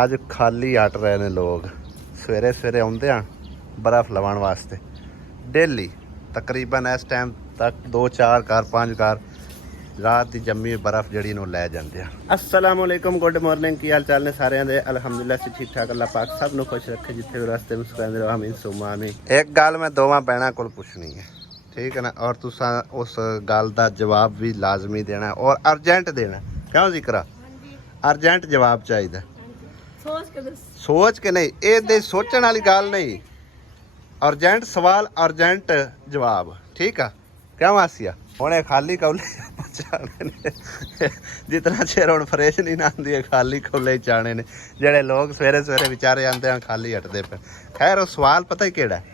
ਅੱਜ ਖਾਲੀ ਹਟ ਰਹੇ ਨੇ ਲੋਕ। ਸਵੇਰੇ ਸਵੇਰੇ ਆਉਂਦੇ ਆ ਬਰਫ਼ ਲਵਾਉਣ ਵਾਸਤੇ ਡੇਲੀ। ਤਕਰੀਬਨ ਇਸ ਟਾਈਮ ਤੱਕ 2-4 ਕਾਰ 5 ਕਾਰ ਰਾਤ ਦੀ ਜੰਮੀ ਬਰਫ਼ ਜਿਹੜੀ ਨੂੰ ਲੈ ਜਾਂਦੇ ਆ। अस्सलाम वालेकुम, गुड मॉर्निंग। की हाल चाल ने सारे दे? अलहमदुलिल्लाह से ठीक ठाक। अल्लाह पाक सब नु खुश रखे जिथे भी रास्ते मुस्कुराते रहो। आमीन सुम्मा आमीन। एक गल मैं दोवां भैणां कोल पुछनी है, ठीक है ना, और तुसा उस गल दा जवाब भी लाजमी देना और अर्जेंट देना। क्यों जिक्रा अर्जेंट जवाब चाहिए। सोच के नहीं, ये सोचने वाली गल नहीं। अर्जेंट सवाल अर्जेंट जवाब, ठीक है? क्यों आसिया हुणे खाली कौले जितना चेर हुण फ्रेश नहीं ना आंदी है, खाली कौले चाने ने जेड़े लोग सवेरे सवेरे विचारे आंदे हैं खाली हटदे पे। खैर वो सवाल पता ही केड़ा है,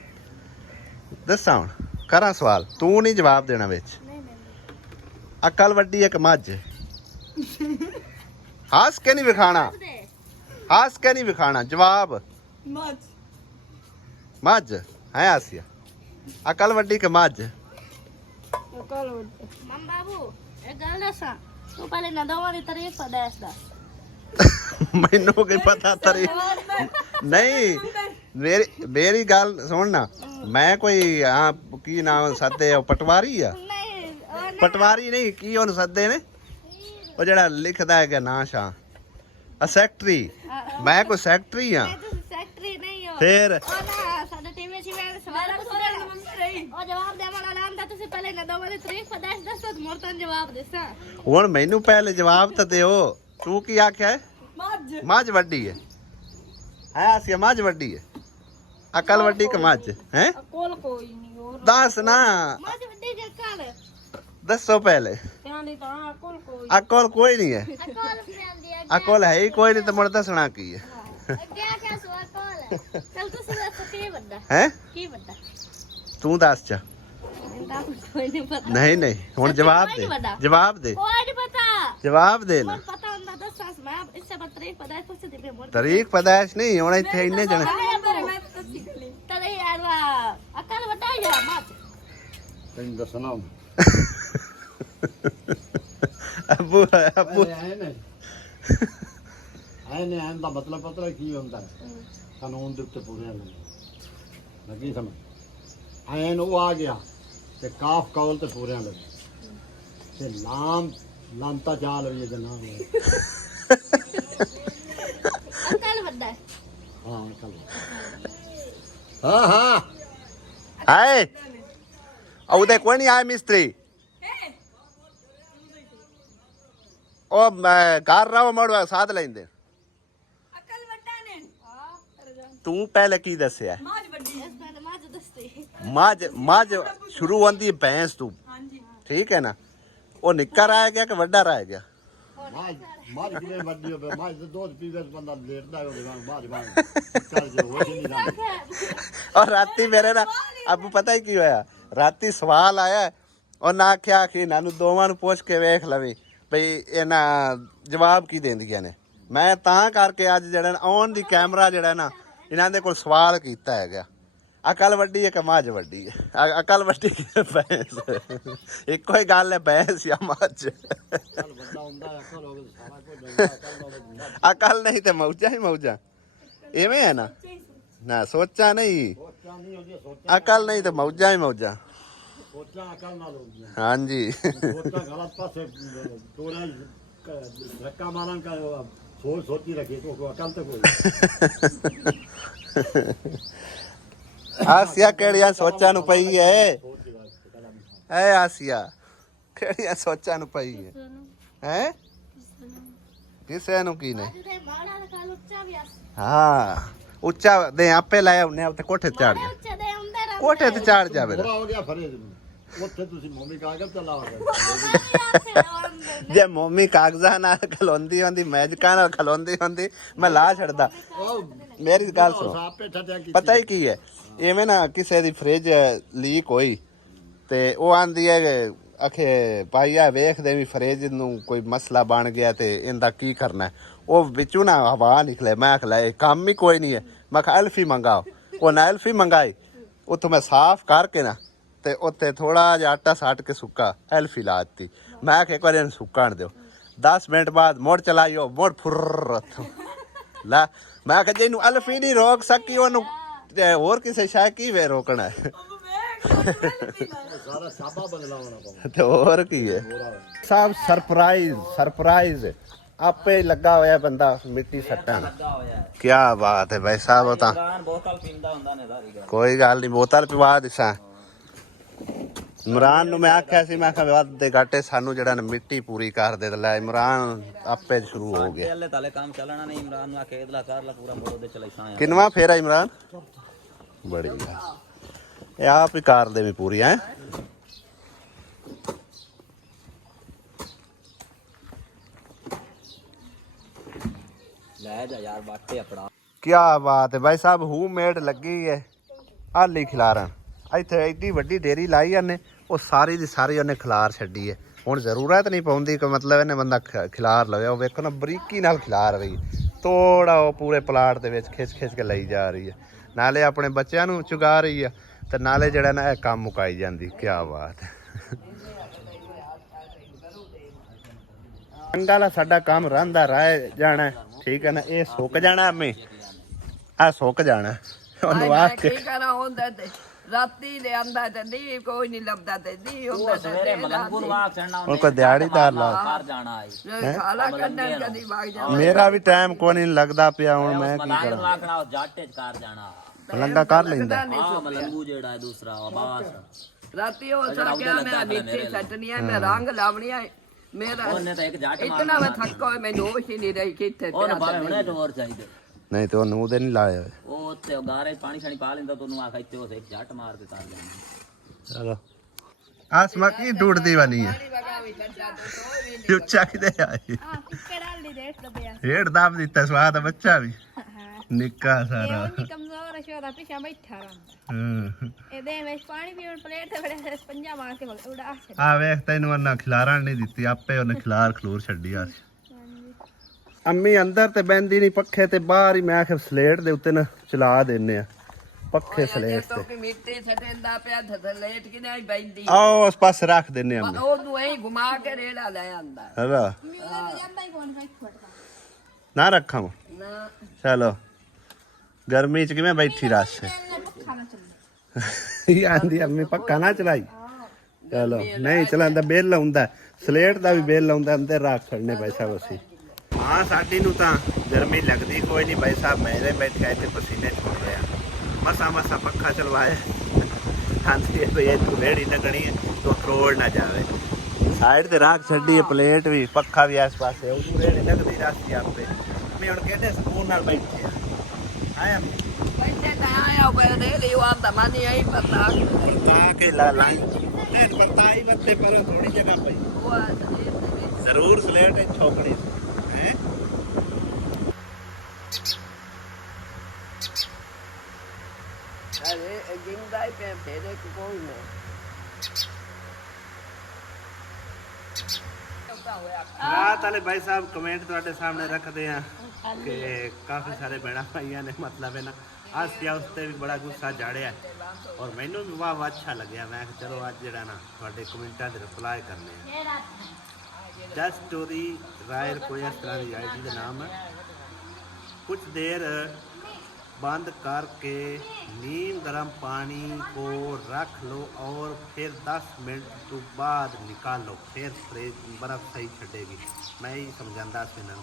दसा हुण करा सवाल, तू नहीं जवाब देना विच। अकल वड्डी एक मझ, हस के नहीं विखाना, हस के नहीं विखाना। जवाब मझ है आसिया। अकल वड्डी के मझ। मैनू की पता तारीफ नहीं, मेरी गल सुनना। मैं कोई की नाम सदे पटवारी आ? पटवारी नहीं, की ओन सदे ने वो जड़ा लिखदा है कि ना शाह सैकटरी। मैं कोई सैकटरी हाँ? फिर हुण मैनू पहले जवाब तो दो। तू की आख्या है? मझ वड्डी है आसिया, मझ वड्डी है। अकल वड्डी के मझ है? दस ना, दसो पहले। अकल कोई नहीं है, अकल है ही कोई नहीं तो मुड़ दसना की है। हैं तू दस चा। नहीं नहीं हुण जवाब दे, जवाब दे, जवाब दे ना। तरीक पैदाइश नहीं हुण इत्थे इन्ने जने। अबू अबू आने दा मतलब पता की होंदा है? कानून दे उत्ते पूरे लगी समझ। आयन वो आ गया ते काफ कौल ते पूरे लगे ते लाम लामता चाल हुई है जनाब। अकल वड्डा है। हां अकल। हां हां आए औदे कोई नहीं आए मिस्त्री। ओ मैं घर रहो मोड़ साथ लेंदे। तू पहले की दसिया? मझ मझ शुरू होंदी भैंस तू, ठीक है ना? वो निक्का रह गया कि वड्डा रह गया? मार किने बड्डी हो मार तो दूध पीवे बंदा लेटदा है मार कर जो हो नहीं रहा। और राती मेरे ना अब पता ही की होया, राती सवाल आया और ना आख्या कि नानू दोवां नू पूछ के वेख लवी भई इन्हां जवाब की देंदियां ने। मैं तां करके अज जेड़ा ऑन दी कैमरा जेड़ा ना इन्हां दे कोल सवाल कीता है गया। अकल वड्डी है कि मझ वड्डी है? अकल वड्डी है भैंस। इको ही गल है, भैंस या मझ। अकल नहीं तो मौजा ही मौजा, इवें है ना? ना सोचा नहीं, अकल नहीं तो मौजा ही मौजा। हाँ जी। सोची रखी तो अकल तो कोई। आसिया केड़िया सोचा नु पई है? ए आसिया केड़िया सोचा नु पई है? हैं किसे नु की ने? हाँ उच्चा दे आपे लाया उन्हें अब कोठे चढ़ गया, कोठे ते चढ़ जावे। हो गया फरेज ਉੱਥੇ ਤੁਸੀਂ ਮੋਮੀ ਕਾਗਜ਼ ਤੇ ਲਾਓਗੇ। ਜੇ ਮੋਮੀ ਕਾਗਜ਼ਾਂ ਨਾਲ ਖਲੋਂਦੀ ਹੁੰਦੀ, ਮੈਜਿਕਾਂ ਨਾਲ ਖਲੋਂਦੀ ਹੁੰਦੀ, ਮੈਂ ਲਾ ਛੱਡਦਾ। ਮੇਰੀ ਗੱਲ ਸੁਣ, ਪਤਾ ਹੀ ਕੀ ਹੈ, ਇਵੇਂ ਨਾ ਕਿਸੇ ਦੀ ਫਰਿੱਜ ਲੀਕ ਹੋਈ ਤੇ ਉਹ ਆਂਦੀ ਹੈ ਆਖੇ ਭਾਈਆ ਵੇਖਦੇ ਵੀ ਫਰਿੱਜ ਨੂੰ ਕੋਈ ਮਸਲਾ ਬਣ ਗਿਆ ਤੇ ਇਹਦਾ ਕੀ ਕਰਨਾ। ਉਹ ਵਿੱਚੋਂ ਨਾ ਹਵਾ ਨਿਕਲੇ। ਮੈਂ ਆਖ ਲੈ ਕੰਮ ਹੀ ਕੋਈ ਨਹੀਂ ਹੈ। ਮੈਂ ਕਿਹਾ ਐਲਫੀ ਮੰਗਾਓ। ਉਹ ਨਾ ਐਲਫੀ ਮੰਗਾਈ, ਉੱਥੋਂ ਮੈਂ ਸਾਫ਼ ਕਰਕੇ ਨਾ ਤੇ ਉੱਤੇ ਥੋੜਾ ਜਿਹਾ ਆਟਾ ਸਾਟ ਕੇ ਸੁੱਕਾ ਐਲਫੀ ਲਾ ਦਿੱਤੀ। ਮੈਂ ਆਖਿਆ ਇੱਕ ਵਾਰੀ ਇਹਨੂੰ ਸੁੱਕਣ ਦਿਓ। 10 ਮਿੰਟ बाद मोड़ चलाई हो मोड़ फुर्र ਲੈ ਮੈਂ ਕਿਹਾ ਜਿਹਨੂੰ ਅਲਫੀ ਨਹੀਂ ਰੋਕ ਸਕੀ ਉਹਨੂੰ ਤੇ ਹੋਰ ਕਿਸੇ ਸ਼ਾਇਦ ਕੀ ਵੇ ਰੋਕਣਾ ਹੈ। ਸਾਰਾ ਸਾਬਾ ਬਦਲਾਉਣਾ ਪਊ। ਤੇ ਹੋਰ ਕੀ ਹੈ ਸਭ ਸਰਪ੍ਰਾਈਜ਼ ਆਪੇ ਹੀ ਲੱਗਾ ਹੋਇਆ ਬੰਦਾ ਮਿੱਟੀ ਸੱਟਣ। ਕੀ ਬਾਤ ਹੈ ਭਾਈ ਸਾਹਿਬ। ਉਹ ਤਾਂ ਬੋਤਲ ਪੀਂਦਾ ਹੁੰਦਾ ਨੇ ਸਾਰੀ ਗੱਲ। ਕੋਈ ਗੱਲ ਨਹੀਂ ਬੋਤਲ ਪਿਵਾ ਦਿਸਾਂ। ਇਮਰਾਨ ਨੂੰ ਮੈਂ ਆਖਿਆ ਸੀ ਮੈਂ ਕਿਹਾ ਵੱਧ ਦੇ ਘਾਟੇ ਸਾਨੂੰ ਜਿਹੜਾ ਨਾ ਮਿੱਟੀ ਪੂਰੀ ਕਰ ਦੇ ਤੇ ਲੈ ਇਮਰਾਨ ਆਪੇ ਸ਼ੁਰੂ ਹੋ ਗਿਆ। ਅੱਲੇ ਤਾਲੇ ਕੰਮ ਚੱਲਣਾ ਨਹੀਂ। ਇਮਰਾਨ ਨੂੰ ਆਖੇ ਇਦਲਾ ਕਰ ਲਾ ਪੂਰਾ ਮੋੜ ਦੇ ਚਲਾਈਸਾਂ। ਕਿੰਨਵਾ ਫੇਰਾ ਇਮਰਾਨ? ਬੜੀ ਗੱਲ ਇਹ ਆਪ ਹੀ ਕਰ ਦੇ ਵੀ ਪੂਰੀ ਹੈ। ਲੈ ਜਾ ਯਾਰ ਬਾਟੇ ਆਪਣਾ। ਕੀ ਬਾਤ ਹੈ ਭਾਈ ਸਾਹਿਬ। ਹੂ ਮੇਡ ਲੱਗੀ ਹੈ ਆਲੀ ਖਿਲਾਰਨ। ਇੱਥੇ ਐਡੀ ਵੱਡੀ ਡੇਰੀ ਲਾਈ ਇਹਨੇ ਉਹ ਸਾਰੀ ਦੀ ਸਾਰੀ ਉਹਨੇ ਖਿਲਾਰ ਛੱਡੀ ਹੈ। ਹੁਣ ਜ਼ਰੂਰਤ ਨਹੀਂ ਪਾਉਂਦੀ ਕਿ ਮਤਲਬ ਇਹਨੇ ਬੰਦਾ ਖਿਲਾਰ ਲਵੇ। ਉਹ ਵੇਖੋ ਨਾ ਬਰੀਕੀ ਨਾਲ ਖਿਲਾਰ ਰਹੀ ਤੋੜਾ ਉਹ ਪੂਰੇ ਪਲਾਟ ਦੇ ਵਿੱਚ ਖਿੱਚ ਕੇ ਲਈ ਜਾ ਰਹੀ ਹੈ। ਨਾਲੇ ਆਪਣੇ ਬੱਚਿਆਂ ਨੂੰ ਚੁਗਾ ਰਹੀ ਹੈ ਤੇ ਨਾਲੇ ਜਿਹੜਾ ਨਾ ਇਹ ਕੰਮ ਮੁਕਾਈ ਜਾਂਦੀ। ਕੀ ਬਾਤ ਹੈ। ਅੰਗਾ ਵਾਲਾ ਸਾਡਾ ਕੰਮ ਰਹਿੰਦਾ ਰਹਿ ਜਾਣਾ ਠੀਕ ਹੈ ਨਾ। ਇਹ ਸੁੱਕ ਜਾਣਾ ਅੰਮੀ ਆ ਸੁੱਕ ਜਾਣਾ ਉਹਨੂੰ ਆ ਕੇ ਕਰਾ ਹੁੰਦਾ ਤੇ ਰਾਤੀ ਲੈ ਆਂਦਾ ਤੇ ਨਹੀਂ ਕੋਈ ਨਹੀਂ ਲੱਭਦਾ ਤੇ ਨਹੀਂ ਹੁੰਦਾ ਤੇ ਸਵੇਰੇ ਮਲੰਗੂ ਨੂੰ ਵਾਕ ਚੜਨਾ ਹੁਣ ਕੋਈ ਦਿਹਾੜੀਦਾਰ ਲਾ ਬਾਹਰ ਜਾਣਾ ਆਈ। ਖਾਲਾ ਕੰਨਾਂ ਕਦੀ ਵਾਗ ਜਾ। ਮੇਰਾ ਵੀ ਟਾਈਮ ਕੋਈ ਨਹੀਂ ਲੱਗਦਾ ਪਿਆ ਹੁਣ ਮੈਂ ਕੀ ਮਲਾਂਗ ਨੂੰ ਕਰਾਂ। ਆਖਣਾ ਜਾਟੇ ਚ ਕਰ ਜਾਣਾ। ਮਲੰਗਾ ਕਰ ਲੈਂਦਾ। ਆ ਮਲੰਗੂ ਜਿਹੜਾ ਹੈ ਦੂਸਰਾ ਆਵਾਜ਼ ਰਾਤੀ ਉਹ ਸਕਿਆ ਮੈਂ ਮਿੱਟੀ ਸੱਟਣੀ ਹੈ ਮੈਂ ਰੰਗ ਲਾਵਣੀ ਹੈ ਮੇਰਾ ਉਹਨੇ ਤਾਂ ਇੱਕ ਜੱਟ ਇਤਨਾ ਮੈਂ ਥੱਕਾ ਹੋਇਆ ਮੈਨੂੰ ਹੋਸ਼ ਹੀ ਨਹੀਂ ਰਹੀ ਕਿੱਥੇ ਉਹਨੇ ਬਾਰੇ ਹੁਣੇ ਡੋਰ ਚਾਹੀਦੇ। ਨਹੀਂ ਤੇ ਉਹਨੂੰ ਉਹਦੇ ਨਹੀਂ ਲਾਏ ਹੋਏ। ਉਹ ਉੱਤੇ ਗਾਰੇ ਪਾਣੀ ਛਾਣੀ ਪਾ ਲੈਂਦਾ ਤੁਹਾਨੂੰ ਆਖਾ ਇੱਥੇ ਉਹ ਇੱਕ ਜੱਟ ਮਾਰ ਕੇ ਕਰ ਲੈਂਦਾ। ਚਲੋ ਆਸਮਾ ਕੀ ਡੂੜਦੀ ਵਾਲੀ ਹੈ ਉੱਚਾ ਕਿਤੇ ਆਈ ਆ ਕਿਹੜਾ ਲਈ ਦੇਖ ਦਬਿਆ ਹੇੜ ਦਾਬ ਦਿੱਤਾ ਸਵਾਦ ਬੱਚਾ ਵੀ ਨਿੱਕਾ ਇਹ ਸਾਰਾ। ਉਹਦੀ ਕਮਜ਼ੋਰ ਸ਼ੋਰਾ ਪਿਛਾ ਬੈਠਾ ਰਹਿੰਦਾ ਹੂੰ ਇਹਦੇ ਵਿੱਚ ਪਾਣੀ ਪੀਣ ਪਲੇਟ ਤੇ ਬੜੇ ਪੰਜਾ ਮਾਰ ਕੇ ਉਡਾ ਛੱਡ। ਆ ਵੇਖ ਤੈਨੂੰ ਅੰਨਾ ਖਿਲਾਰਨ ਨਹੀਂ ਦਿੱਤੀ ਆਪੇ ਉਹਨੇ ਖਿਲਾਰ ਖਲੂਰ ਛੱਡੀ ਆ। ਅੰਮੀ ਅੰਦਰ ਤੇ ਬੈੰਦੀ ਨਹੀਂ ਪੱਖੇ ਤੇ ਬਾਹਰ ਹੀ ਮੈਂ ਆਖਿਆ ਸਲੇਟ ਦੇ ਉੱਤੇ ਨਾ ਚਲਾ ਦਿੰਨੇ ਆ ਪੱਖੇ ਸਲੇਟ ਤੇ। ਕਿ ਮਿੱਟੀ ਸੱਟਦਾ ਪਿਆ ਤੇ ਲੇਟ ਕਿ ਨਹੀਂ ਬੈਂਦੀ ਆਓ ਉਸ ਪਾਸੇ ਰੱਖ ਦਿੰਨੇ ਅੰਮੀ। ਉਹਨੂੰ ਐਂ ਘੁਮਾ ਕੇ ਰੇੜਾ ਲੈ ਆਂਦਾ ਹੈਗਾ ਮਿਲਦਾ ਜਾਂਦਾ ਹੀ ਕੋਣ ਬੈਠ ਫਟਦਾ ਨਾ ਰੱਖਾਂ ਨਾ ਚਲੋ ਗਰਮੀ ਚ ਕਿਵੇਂ ਬੈਠੀ ਰਸ ਇਹਨੇ ਪੱਖਾ ਨਾ ਚੱਲਦਾ ਇਹ ਆਂਦੀ ਅੰਮੀ ਪੱਕਾ ਨਾ ਚਲਾਈ। ਚਲੋ ਨਹੀਂ ਚਲਾਉਂਦਾ ਬਿੱਲ ਆਉਂਦਾ ਸਲੇਟ ਦਾ ਵੀ ਬਿੱਲ ਆਉਂਦਾ ਅੰਦਰ ਰੱਖ ਖੜਨੇ ਪੈਸਾ ਵਸੀ। ਹਾਂ ਸਾਡੀ ਨੂੰ ਤਾਂ ਗਰਮੀ ਲੱਗਦੀ ਕੋਈ ਨਹੀਂ ਭਾਈ ਸਾਹਿਬ ਮੇਰੇ ਬੈਠਿਆ ਇੱਥੇ ਪਸੀਨੇ ਛੁੱਟ ਰਿਹਾ ਮਸਾ ਮਸਾ ਪੱਖਾ ਚਲਵਾਇਆ। ਹਾਂਜੀ ਭਈ ਇਹ ਤੂੰ ਰੇੜੀ ਲੱਗਣੀ ਹੈ ਤੋ ਕਰੋੜ ਨਾ ਜਾਵੇ। ਸਾਈਡ ਤੇ ਰੱਖ ਛੱਡੀ ਹੈ ਪਲੇਟ ਵੀ ਪੱਖਾ ਵੀ ਇਸ ਪਾਸੇ ਉਹ ਰੇੜੀ ਲੱਗਦੀ ਰਾਸੀ ਆਪੇ। ਮੈਂ ਹੁਣ ਕਿਹੜੇ ਸਕੂਨ ਨਾਲ ਬੈਠੇ ਆ ਆਇਆ ਬੈਠੇ ਤਾਂ ਆਇਆ ਕੋਈ ਰੇੜੀ ਆਂਦਾ ਮਾਨੀ ਐਂ ਪਤਾ ਪਰਤਾ ਕੇ ਲਾ ਲਾਈ ਤੇ ਪਰਤਾਈ ਬੱਤੇ ਪਰ ਥੋੜੀ ਜਗ੍ਹਾ ਪਈ ਉਹ ਜ਼ਰੂਰ ਸਲੇਟ ਛੋਕੜੀ ਹੈ। ਅਰੇ ਜਿੰਦਾ ਹੀ ਪੈ ਫੇਰੇ ਕੋਈ ਨਹੀਂ ਰਾਤ ਵਾਲੇ ਭਾਈ ਸਾਹਿਬ ਕਮੈਂਟ ਤੁਹਾਡੇ ਸਾਹਮਣੇ ਰੱਖਦੇ ਆ ਕਿ ਕਾਫੀ ਸਾਰੇ ਬੈਣਾ ਭਾਈਆਂ ਨੇ ਮਤਲਬ ਹੈ ਨਾ ਆਸਿਆ ਉਸ ਤੇ ਵੀ ਬੜਾ ਗੁੱਸਾ ਝਾੜਿਆ ਔਰ ਮੈਨੂੰ ਵੀ ਵਾਹ ਅੱਛਾ ਲੱਗਿਆ। ਮੈਂ ਕਿਹਾ ਚਲੋ ਅੱਜ ਜਿਹੜਾ ਨਾ ਤੁਹਾਡੇ ਕਮੈਂਟਾਂ ਦੇ ਰਿਪਲਾਈ ਕਰਨੇ ਆ। ਜਸ ਸਟੋਰੀ ਰਾਇਰ ਕੋਈ ਇਸ ਤਰ੍ਹਾਂ ਦੀ ਆਈਡੀ ਦਾ ਨਾਮ ਹੈ। कुछ देर बंद करके नीम गर्म पानी को रख लो और फिर 10 मिनट तो बाद निकालो फिर फ्रिज बर्फ सही छड़ेगी। मैं ही समझाता सी ना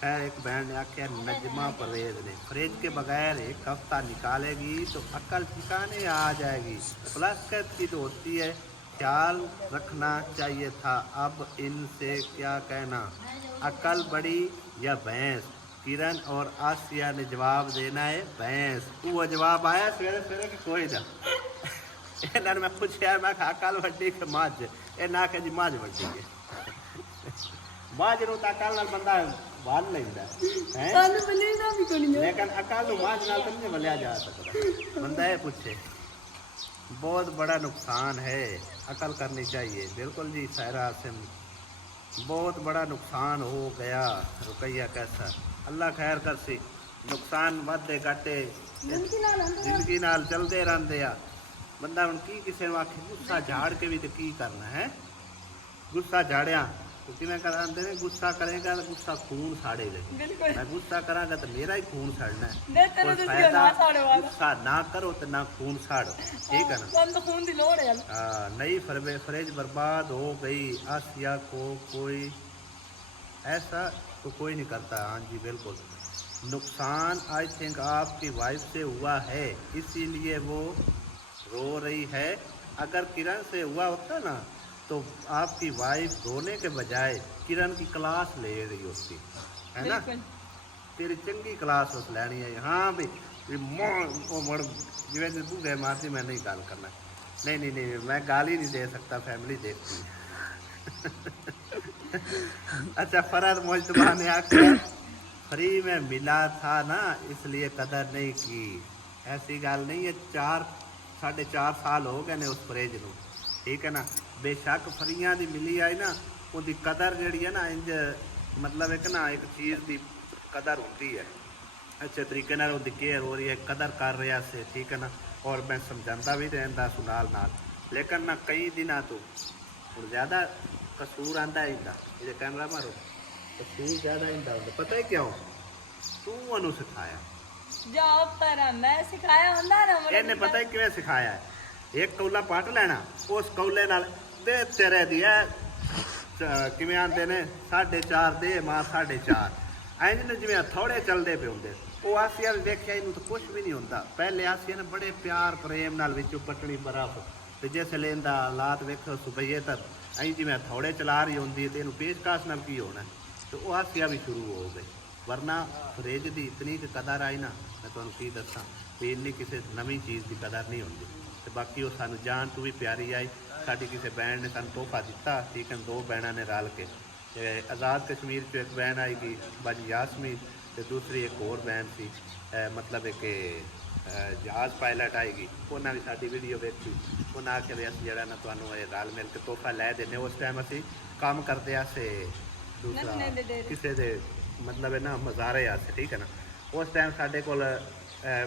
खैर एक बहन ने आख्या नजमा परवेज ने फ्रिज के बगैर एक हफ्ता निकालेगी तो अकल ठिकाने आ जाएगी। प्लास्टिक की तो होती है ख्याल रखना चाहिए था। अब इनसे क्या कहना अकल बड़ी या भैंस। किरण और आसिया ने जवाब देना है भैंस। वो जवाब आया सवेरे सवेरे कि कोई ना इन्होंने मैं पूछा मैं अकल वड्डी के मझ ये ना कि जी मझ वड्डी है मझ नूं तां अकल नाल बंदा बन लैंदा है लेकिन अकल नूं मझ नाल नहीं बलिया जा सकता। बंदा ये पूछे बहुत बड़ा नुकसान है अकल करनी चाहिए। बिल्कुल जी सायरा से बहुत बड़ा नुकसान हो गया। रुकैया कैसा अल्लाह खैर कर सी नुकसान वादे घाटे जिंदगी नाल चलते रहते आ। बंदा हुण की किसी नूं आखे गुस्सा झाड़ के भी तो की करना है। गुस्सा झाड़िया क्योंकि मैं कहते हैं गुस्सा करेगा तो गुस्सा खून साड़ेगा ही। बिल्कुल मैं गुस्सा करांगा तो मेरा ही खून सड़ना है। नहीं तेरे कोई तो फायदा ना साड़ो वाला गुस्सा ना करो तो ना खून साड़ो, ठीक है ना। तो खून दी लोड़ है नई फ्रिज बर्बाद हो गई, आसिया को कोई ऐसा तो कोई नहीं करता। हाँ जी बिल्कुल। नुकसान आई थिंक आपकी वाइफ से हुआ है, इसीलिए वो रो रही है। अगर किरण से हुआ होता ना तो आपकी वाइफ रोने के बजाय किरण की क्लास ले रही होती, है ना। तेरी चंगी क्लास उस लैनी है। हाँ भाई जिਵੇਂ तू गए मारती मैं नहीं गाल करना। नहीं नहीं नहीं मैं गाली नहीं दे सकता, फैमिली देखती है। अच्छा फरहद मुजतबा ने आखिर फ्री में मिला था ना इसलिए कदर नहीं की। ऐसी गल नहीं है, 4.5 साल हो गए ने उस फ्रिज ਨੂੰ, ठीक है ना। बेशक फरियां दी मिली आई ना ਉਹਦੀ कदर ਜਿਹੜੀ है ना इंज मतलब एक ना एक चीज़ की कदर होती है, अच्छे तरीके नाल ਉਹਦੀ केयर हो रही है, कदर कर रहा से, ठीक है ना। और मैं समझाता भी रहता सु नाल नाल, लेकिन ना कई दिनों तो और ज़्यादा कसूर आंदा है इनका। ये कैमरा मारो, कसूर ज़्यादा इनका होता। पता है क्यों? तू ਉਹਨੂੰ सिखाया जाओ पर मैं सिखाया ਹੁੰਦਾ ना ਇਹਨੇ पता है किवें सिखाया है। एक कौला पट लेना, उस कौले नाल दे तेरे दी है किवें आंदे ने 4.5 दे मां 4.5 इंज ने जिवें थोड़े चलदे पे हुंदे। ਉਹ ਆਸੀਆ ਵੀ ਵੇਖਿਆ ਇਹਨੂੰ ਤਾਂ ਕੁਝ ਵੀ ਨਹੀਂ ਹੁੰਦਾ। ਪਹਿਲੇ ਆਸੀਆ ਨੇ ਬੜੇ ਪਿਆਰ ਪ੍ਰੇਮ ਨਾਲ ਵਿੱਚੋਂ ਪਟਣੀ ਬਰਫ਼ ਤੇ ਜਿਸ ਲੈਂਦਾ ਹਾਲਾਤ ਵੇਖੋ ਸੁਬਈਏ ਤੱਕ ਐਂ ਜਿਵੇਂ ਥੋੜੇ ਚਲਾ ਰਹੀ ਹੁੰਦੀ ਤੇ ਇਹਨੂੰ ਪੇਸ਼ਕਾਸ਼ ਨਾਲ ਕੀ ਹੋਣਾ। ਤੇ ਉਹ ਆਸੀਆ ਵੀ ਸ਼ੁਰੂ ਹੋ ਗਈ। ਵਰਨਾ ਫਰਿੱਜ ਦੀ ਇਤਨੀ ਕਿ ਕਦਰ ਆਈ ਨਾ, ਮੈਂ ਤੁਹਾਨੂੰ ਕੀ ਦੱਸਾਂ ਵੀ ਇੰਨੀ ਕਿਸੇ ਨਵੀਂ ਚੀਜ਼ ਦੀ ਕਦਰ ਨਹੀਂ ਹੁੰਦੀ। ਤੇ ਬਾਕੀ ਉਹ ਸਾਨੂੰ ਜਾਨ ਤੋਂ ਵੀ ਪਿਆਰੀ ਆਈ। ਸਾਡੀ ਕਿਸੇ ਬੈਣ ਨੇ ਸਾਨੂੰ ਤੋਹਫਾ ਦਿੱਤਾ, ਠੀਕ ਹੈ। 2 ਬੈਣਾਂ ਨੇ ਰਲ ਕੇ ਆਜ਼ਾਦ ਕਸ਼ਮੀਰ 'ਚੋਂ ਇੱਕ ਬੈਣ ਆਏਗੀ ਬਾਜੀ ਯਾਸਮੀਨ ਤੇ ਦੂਸਰੀ ਇੱਕ ਹੋਰ ਬੈਣ ਸੀ ਮਤਲਬ ਕਿ ਜਹਾਜ਼ ਪਾਇਲਟ ਆਏਗੀ। ਉਹਨਾਂ ਵੀ ਸਾਡੀ ਵੀਡੀਓ ਵੇਖੀ। ਉਹਨਾਂ ਆਖਿਆ ਵੀ ਅਸੀਂ ਜਿਹੜਾ ਨਾ ਤੁਹਾਨੂੰ ਇਹ ਰਲ ਮਿਲ ਕੇ ਤੋਹਫਾ ਲੈ ਦਿੰਦੇ। ਉਸ ਟਾਈਮ ਅਸੀਂ ਕੰਮ ਕਰਦੇ ਆਸੇ ਦੂਸਰਾ ਕਿਸੇ ਦੇ मतलब है ना मज़ारे आसे, ठीक है ना। उस टाइम साढ़े कोल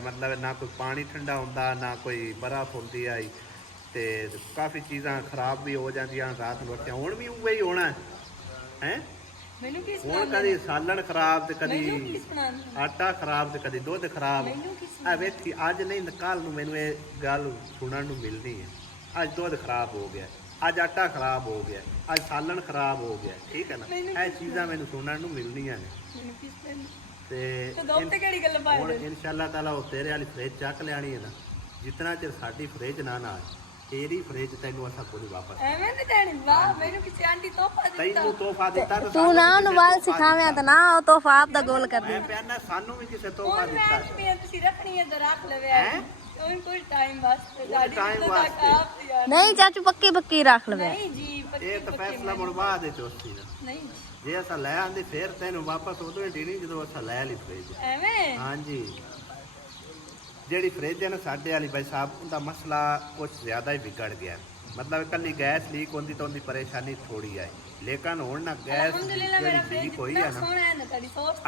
मतलब ना कोई पानी ठंडा होंदा ना कोई बर्फ़ होंदी आई ते काफ़ी चीज़ां खराब भी हो जांदियां रात नूं रखियां। हुण भी उहे ही होना है ਮੈਨੂੰ ਕੀ हुण कदी सालन खराब ते कदी आटा खराब ते कदी दुध खराब। आ वेखी अज नहीं कल नूं मैनूं ये गल सुनण नूं मिलनी है। अज दुध खराब हो गया, अज आटा खराब हो गया, अज सालन खराब हो गया, ठीक है ना। ये चीज़ां मैनूं सुनण नूं मिलनियां ने ते हुण इंशाअल्लाह ताला वो तेरे वाली फ्रिज चक लियानी है ना। जितना चिर साडी फ्रिज ना ना तेरी फ्रिज तैनूं असां कोई वापस ਐਵੇਂ ਨਹੀਂ ਦੇਣੀ। ਵਾਹ ਮੈਨੂੰ ਕਿਸੇ ਆਂਟੀ ਤੋਹਫਾ ਦਿੱਤਾ। तैनूं तोहफा दिता ते ਤੂੰ ਨਾ ਉਹਨੂੰ ਵਾਲ ਸਿਖਾਵੇਂ ਤਾਂ ਨਾ ਉਹ ਤੋਹਫਾ ਆਪ ਦਾ ਗੋਲ ਕਰ ਦੇ। मैं प्याना सानू भी किसे तोहफा दिता ਮੈਂ ਤੁਸੀਂ ਰੱਖਣੀ ਹੈ ਤਾਂ ਰੱਖ ਲਵੇ ਉਹ ਕੋਈ ਟਾਈਮ ਵਾਸਤੇ ਸਾਡੀ time ਤਾਂ ਵਾਸਤੇ। ਆਪ ਦੀ ਆ। ਨਹੀਂ ਚਾਚੂ ਪੱਕੀ ਪੱਕੀ ਰੱਖ ਲਵੇ। ਨਹੀਂ ਜੀ ਇਹ ਤਾਂ ਫੈਸਲਾ ਮੁੜ ਬਾਅਦ ਵਿੱਚ ਉਸਦੀ ਦਾ। ਨਹੀਂ ਜੇ ਅਸਾਂ ਲੈ ਆਂਦੇ ਫਿਰ ਤੈਨੂੰ ਵਾਪਸ ਉਦੋਂ ਹੀ ਦੇਣੀ ਜਦੋਂ ਅਸਾਂ ਲੈ ਲਈ ਫ੍ਰਿਜ। ਐਵੇਂ ਹਾਂਜੀ ਜਿਹੜੀ ਫ੍ਰਿਜ ਹੈ ਨਾ ਸਾਡੇ ਵਾਲੀ ਭਾਈ ਸਾਹਿਬ ਉਹਦਾ ਮਸਲਾ ਕੁਝ ਜ਼ਿਆਦਾ ਹੀ ਵਿਗੜ ਗਿਆ। मतलब कल गैस लीक होती तो उनकी परेशानी थोड़ी आई, लेकिन हुण ना गैस लीक हुई है ना।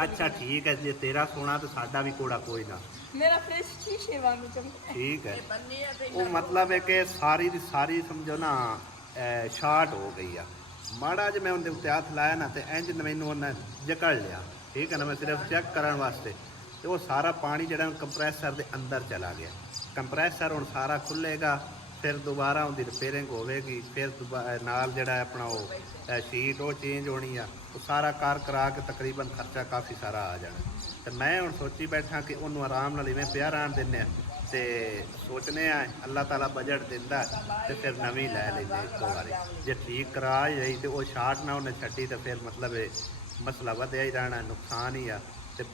अच्छा ठीक है, जे तेरा सोना तो साडा भी कोड़ा कोई ना। मेरा फ्रिज शीशे वांगू चमकता ठीक है। वो मतलब है कि सारी दी सारी समझो ना शार्ट हो गई है। माड़ा जो मैं उनके उत्ते हथ लाया ना तो इंज मैनू उन्हें जकड़ लिया, ठीक है ना। मैं सिर्फ चेक करने वास्ते तो वो सारा पानी जो कंप्रैसर के अंदर चला गया। कंप्रैसर हुण सारा खुलेगा, फिर दोबारा उनकी रिपेयरिंग होगी, फिर नाल जड़ा अपना वो शीट वो चेंज होनी है। वो सारा कार करा के तकरीबन खर्चा काफ़ी सारा आ जाना। तो मैं हुण सोची बैठा कि उन्होंने आराम नाल इवें पिया रहन दिंदे ते सोचने अल्लाह ताला बजट दिंदा ते फिर नवीं लै लैंदे एक बारी। जे ठीक करा जाई तो वो शार्ट ना उन्हें छड्डी तो फिर मतलब मसला वधिया ही रहना, नुकसान ही आ। ते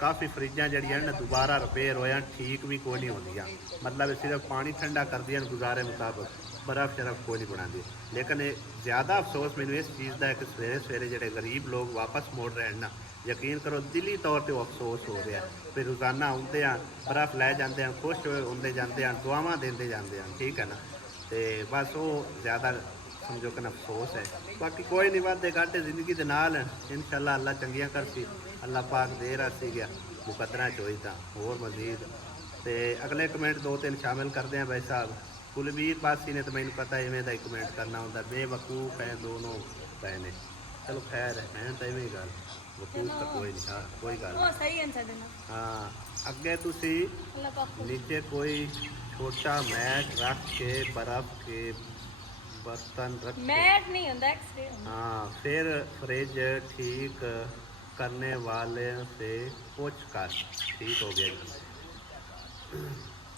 काफ़ी फ्रिजां जड़ियां ना दोबारा रिपेयर होया ठीक भी कोई नहीं होंदियां। मतलब सिर्फ पानी ठंडा कर दिया गुजारे मुताबिक, बर्फ़ शरफ कोई नहीं बनाती। लेकिन ज़्यादा अफसोस मैनू इस चीज़ का है कि सवेरे सवेरे जोड़े गरीब लोग वापस मुड़ रहे हैं ना, यकीन करो दिली तौर पर अफसोस हो रहा है। फिर रोज़ाना आते हैं बर्फ़ लै जाते हैं, खुश होंदे जाते हैं, दुआवां देंदे जाते हैं, ठीक है ना। तो बस वो ज़्यादा समझो कि अफसोस है। बाकी कोई नहीं, वादे घाटे जिंदगी के नाल इंशाअल्लाह अल्लाह चंगियां करसी, अल्लाह पाक दे रहा सी गया मुकदरा चोई था होर मजीद। तो अगले कमेंट 2-3 शामिल करते हैं भाई साहब। कुलबीर पासी ने तो मैंने पता है इवें दा कमेंट करना होंदा, बेवकूफ़ है दोनों बहने। ਚਲੋ ਖੈਰ ਹੈ ਤਾਂ ਇਵੇਂ ਗੱਲ ਵਕੂਲ ਤਾਂ ਕੋਈ ਨਹੀਂ ਹਾਂ ਕੋਈ ਗੱਲ ਉਹ ਸਹੀ ਹੈ ਸਾਡੇ ਨਾਲ ਹਾਂ ਅੱਗੇ ਤੁਸੀਂ ਅੱਲਾ ਪਾਕ नीचे कोई छोटा मैट रख के बर्फ के बर्तन रख के ਮੈਟ ਨਹੀਂ ਹੁੰਦਾ ਐਕਸਰੇ हाँ फिर फ्रिज ठीक करने वाले से पूछ कर ठीक हो गया जी।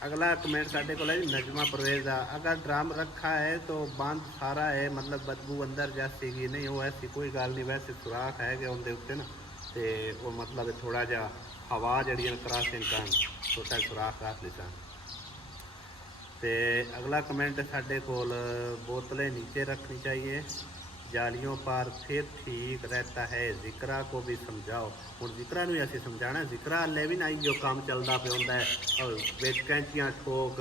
अगला कमेंट साढ़े को है जी, नजमा परवेज का अगर ड्रम रखा है तो बंद सारा है मतलब बदबू अंदर जाती की नहीं वो ऐसी कोई गल नहीं वैसे सुराख है कि उनके उत्ते ना तो वो मतलब थोड़ा जा हवा जड़ियाँ क्रॉसिंग कर छोटा सुराख रख लिता। तो अगला कमेंट साढ़े कोल बोतलें नीचे रखनी चाहिए जालियों पर फिर ठीक रहता है जिक्रा को भी समझाओ हूँ जिक्रा भी असी समझाना जिक्रा हले भी नहीं जो काम चलता पे होंदा है बिच कैंचियां ठोक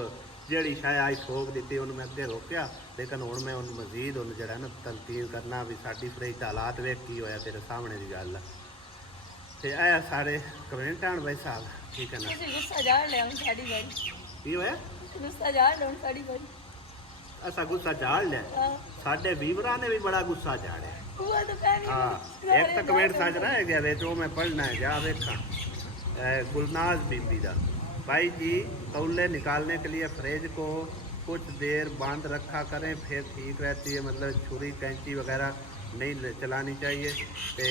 ਜਿਹੜੀ शायद आई ठोक दी उन्होंने मैं अगे रोकया लेकिन हूँ मैं उन्होंने मजीद उन्हें जरा ना तनकीद करना भी साड़ी फ्रिज के हालात वेख की होया तेरे सामने की गल तो यह सारे कमेंट आन भाई साहब ठीक है ना ਤੁਸੀਂ ਗੁੱਸਾ ਜਾੜ ਲਿਆ ਹੁਣ ਸਾਡੀ ਵਾਰੀ की होया ਗੁੱਸਾ ਜਾੜ ਲਿਆ ਹੁਣ ਸਾਡੀ ਵਾਰੀ ऐसा गुस्सा झाड़ लिया ਹਾਂ साढ़े वीवरा ने भी बड़ा गुस्सा झाड़िया ਉਹ ਤਾਂ ਪੈਣੀ हाँ एक तो कमेंट सच रह गया वे जो मैं पढ़ना है जा देखा गुलनाज बीबी का भाई जी कौले निकालने के लिए फ्रिज को कुछ देर बंद रखा करें फिर ठीक रहती है मतलब छुरी कैंची वगैरह नहीं चलानी चाहिए ते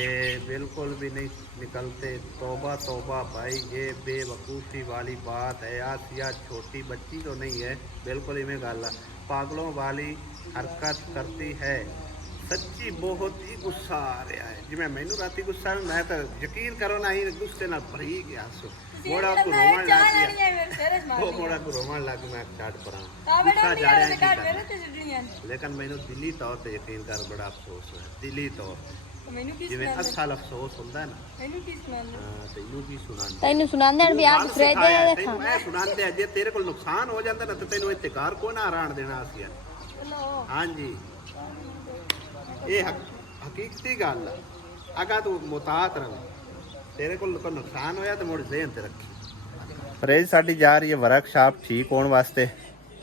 बिल्कुल भी नहीं निकलते तौबा तौबा भाई ये बेवकूफ़ी वाली बात है आसिया छोटी बच्ची तो नहीं है बिल्कुल इवें गल पागलों वाली हरकत करती है सच्ची बहुत ही गुस्सा आ रहा है जिवें मैनू राती गुस्सा मैं तो यकीन करो ना ही गुस्से नाल भरी गया सो मोड़ा को रोवण लग गया वो मोड़ा को रोवण लग मैं छाड़ परा गुस्सा जा रहा है लेकिन मैनू दिली तौर पे यकीन कर बड़ा अफसोस है दिली तौर पे ਮੈਨੂੰ ਕੀ जिवें असल अफसोस होंदा ना ਮੈਨੂੰ ਕੀ ਸੁਣਾਉਂਦੇ हाँ तैनू की सुनांदे ਤੈਨੂੰ ਸੁਣਾਉਂਦੇ ਹਨ ਵੀ ਆਹ ਫ੍ਰਿਜ ਤੈਨੂੰ ਮੈਂ ਸੁਣਾਉਂਦੇ ਜੇ ਤੇਰੇ ਕੋਲ ਨੁਕਸਾਨ ਹੋ ਜਾਂਦਾ ਨਾ ਤੇ ਤੈਨੂੰ ਇਤਿਕਾਰ ਕੋ ਨਾ ਆਰਾਣ ਦੇਣਾ ਅਸੀਂ ਚਲੋ ਹਾਂਜੀ ਇਹ ਹਕੀਕਤੀ ਗੱਲ ਆ ਅਗਾ ਤੂੰ ਮੁਤਾਤ ਰਵੇਂ ਤੇਰੇ ਕੋਲ ਕੋਈ ਨੁਕਸਾਨ ਹੋਇਆ ਤੇ ਮੁੜ ਜ਼ਿਹਨ ਤੇ ਰੱਖੀ ਫਰੇਜ ਸਾਡੀ ਜਾ ਰਹੀ ਹੈ ਵਰਕਸ਼ਾਪ ਠੀਕ ਹੋਣ ਵਾਸਤੇ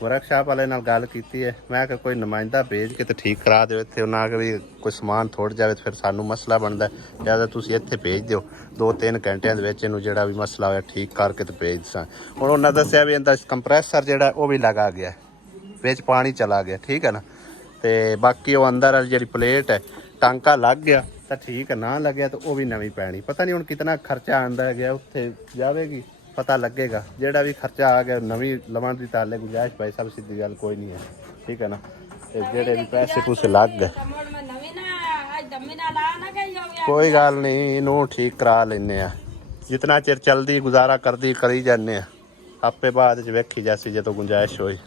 ਵਰਕਸ਼ਾਪ ਵਾਲੇ ਨਾਲ ਗੱਲ ਕੀਤੀ ਹੈ ਮੈਂ ਕਿ ਕੋਈ ਨੁਮਾਇੰਦਾ ਭੇਜ ਕੇ ਤੇ ਠੀਕ ਕਰਾ ਦਿਓ ਇੱਥੇ ਉਹਨਾਂ ਆ ਵੀ ਕੋਈ ਸਮਾਨ ਥੋੜ ਜਾਵੇ ਤੇ ਫਿਰ ਸਾਨੂੰ ਮਸਲਾ ਬਣਦਾ ਜਿਆਦਾ ਤੁਸੀਂ ਇੱਥੇ ਭੇਜ ਦਿਓ 2-3 ਘੰਟਿਆਂ ਦੇ ਵਿੱਚ ਇਹਨੂੰ ਜਿਹੜਾ ਵੀ ਮਸਲਾ ਹੋਇਆ ਠੀਕ ਕਰਕੇ ਤੇ ਭੇਜ ਸਾਂ ਹੁਣ ਉਹਨਾਂ ਦੱਸਿਆ ਵੀ ਇਹਦਾ ਕੰਪਰੈਸਰ ਜਿਹੜਾ ਉਹ ਵੀ ਲਗਾ ਗਿਆ ਵਿੱਚ ਪਾਣੀ ਚਲਾ ਗਿਆ ਠੀਕ ਹੈ ਨਾ ਤੇ ਬਾਕੀ ਉਹ ਅੰਦਰ ਵਾਲੀ ਜਿਹੜੀ ਪਲੇਟ ਹੈ ਟਾਂਕਾ ਲੱਗ ਗਿਆ ਤਾਂ ਠੀਕ ਹੈ ਨਾ ਲੱਗਿਆ ਤਾਂ ਉਹ ਵੀ ਨਵੀਂ ਪੈਣੀ ਪਤਾ ਨਹੀਂ ਹੁਣ ਕਿੰਨਾ ਖਰਚਾ ਆਂਦਾ ਗਿਆ ਉੱਥੇ ਜਾਵੇਗੀ पता लगेगा जेड़ा भी खर्चा आ गया नवी लवन की ताले गुंजाइश पैसा भी सीधी गल कोई नहीं है ठीक है ना ते जेड़े भी पैसे पूसे लग गए कोई गल नहीं इनू ठीक करा लेने जितना चिर चलदी गुजारा करदी करी जाने आपे बाद च वेखी जैसी जो गुंजाइश होई